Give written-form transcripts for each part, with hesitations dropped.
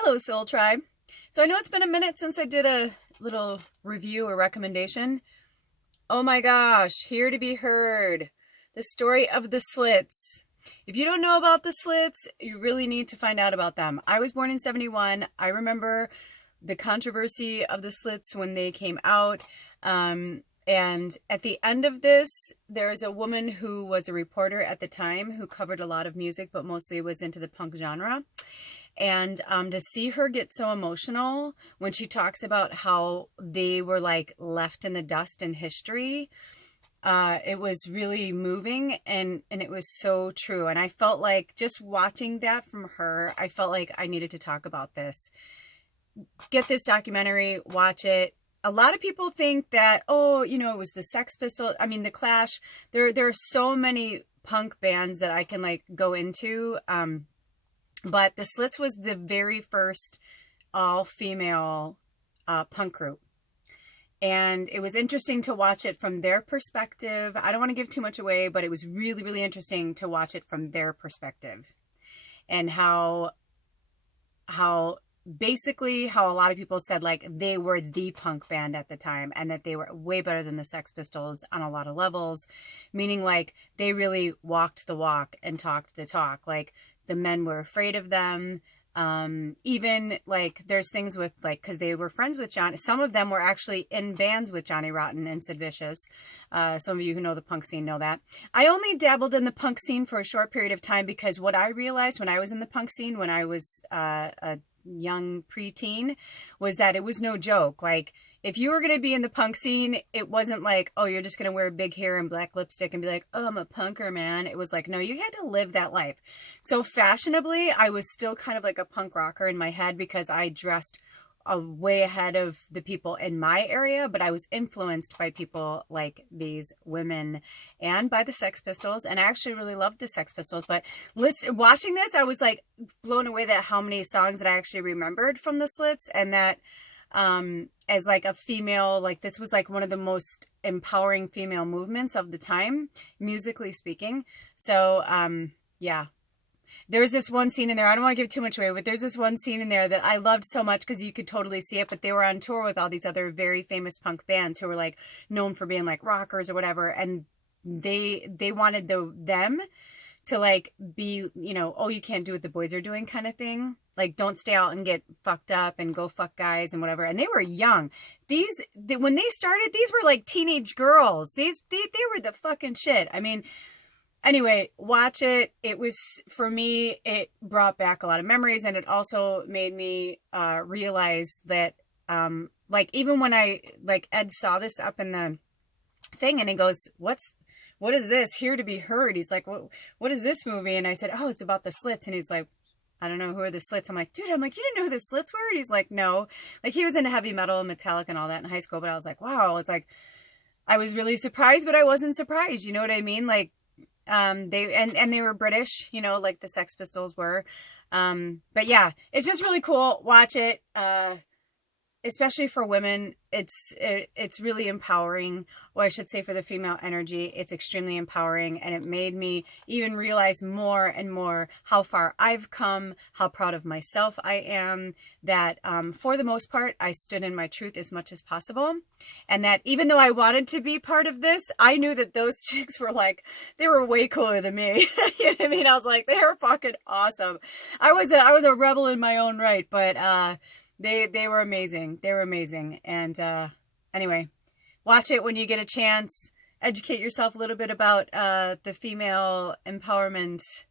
Hello, Soul Tribe. So I know it's been a minute since I did a little review or recommendation. Oh my gosh, Here to Be Heard, the story of the Slits. If you don't know about the Slits, you really need to find out about them. I was born in 71. I remember the controversy of the Slits when they came out. And at the end of this, there's a woman who was a reporter at the time who covered a lot of music, but mostly was into the punk genre. And to see her get so emotional when she talks about how they were like left in the dust in history, it was really moving and it was so true. And I felt like just watching that from her, I felt like I needed to talk about this. Get this documentary, watch it. A lot of people think that, oh, you know, it was the Sex Pistols. I mean, the Clash. There are so many punk bands that I can like go into. But the Slits was the very first all-female punk group. And it was interesting to watch it from their perspective. I don't want to give too much away, but it was really, really interesting to watch it from their perspective. And how basically how a lot of people said like they were the punk band at the time and that they were way better than the Sex Pistols on a lot of levels, meaning like they really walked the walk and talked the talk. Like the men were afraid of them. Even like there's things with like, cause they were friends with John. Some of them were actually in bands with Johnny Rotten and Sid Vicious. Some of you who know the punk scene know that. I only dabbled in the punk scene for a short period of time because what I realized when I was in the punk scene, when I was, a young preteen, was that it was no joke. Like if you were going to be in the punk scene, it wasn't like, oh, you're just going to wear big hair and black lipstick and be like, oh, I'm a punker, man. It was like, no, you had to live that life. So fashionably, I was still kind of like a punk rocker in my head because I dressed way ahead of the people in my area, but I was influenced by people like these women and by the Sex Pistols. And I actually really loved the Sex Pistols, but watching this, I was like blown away that how many songs that I actually remembered from the Slits, and that as like a female, like this was like one of the most empowering female movements of the time, musically speaking. So, yeah. There's this one scene in there, I don't want to give too much away, but there's this one scene in there that I loved so much because you could totally see it, but they were on tour with all these other very famous punk bands who were like known for being like rockers or whatever, and they wanted them to like be, you know, oh, you can't do what the boys are doing kind of thing. Like, don't stay out and get fucked up and go fuck guys and whatever. And they were young. When they started, these were like teenage girls. They were the fucking shit. I mean, anyway, watch it. It was, for me, it brought back a lot of memories, and it also made me realize that, like, even when Ed saw this up in the thing, and he goes, what is this? Here to Be Heard. He's like, what is this movie? And I said, oh, it's about the Slits. And he's like, I don't know, who are the Slits? I'm like, dude, you didn't know who the Slits were? And he's like, no. Like, he was into heavy metal and Metallica and all that in high school, but I was like, wow. It's like, I was really surprised, but I wasn't surprised. You know what I mean? Like, they were British, you know, like the Sex Pistols were. But yeah, it's just really cool. Watch it. Especially for women, it's really empowering. Well, I should say for the female energy, it's extremely empowering. And it made me even realize more and more how far I've come, how proud of myself I am, that for the most part, I stood in my truth as much as possible. And that even though I wanted to be part of this, I knew that those chicks were like, they were way cooler than me. You know what I mean? I was like, they were fucking awesome. I was a rebel in my own right, but they were amazing. They were amazing. And anyway, watch it when you get a chance. Educate yourself a little bit about the female empowerment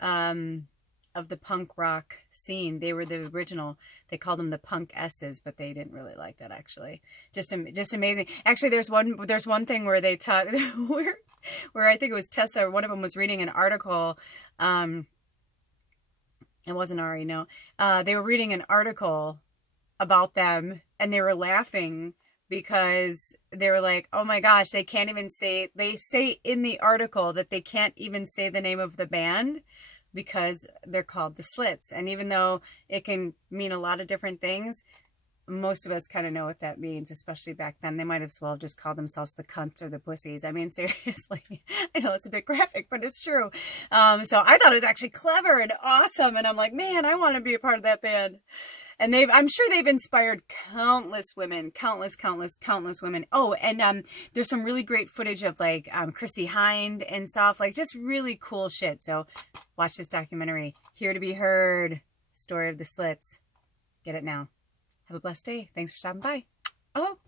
of the punk rock scene. They were the original. They called them the punk S's, but they didn't really like that, actually. Just amazing. Actually, there's one thing where they taught where I think it was Tessa, one of them was reading an article. It wasn't Ari, no. They were reading an article about them, and they were laughing because they were like, oh my gosh, they say in the article that they can't even say the name of the band because they're called the Slits. And even though it can mean a lot of different things, most of us kind of know what that means, especially back then. They might as well have just called themselves the cunts or the pussies. I mean, seriously, I know it's a bit graphic, but it's true. So I thought it was actually clever and awesome. And I'm like, man, I want to be a part of that band. And I'm sure they've inspired countless women, countless women. Oh, and there's some really great footage of like Chrissy Hind and stuff, like just really cool shit. So watch this documentary, Here to Be Heard, Story of the Slits. Get it now. Have a blessed day. Thanks for stopping by. Oh.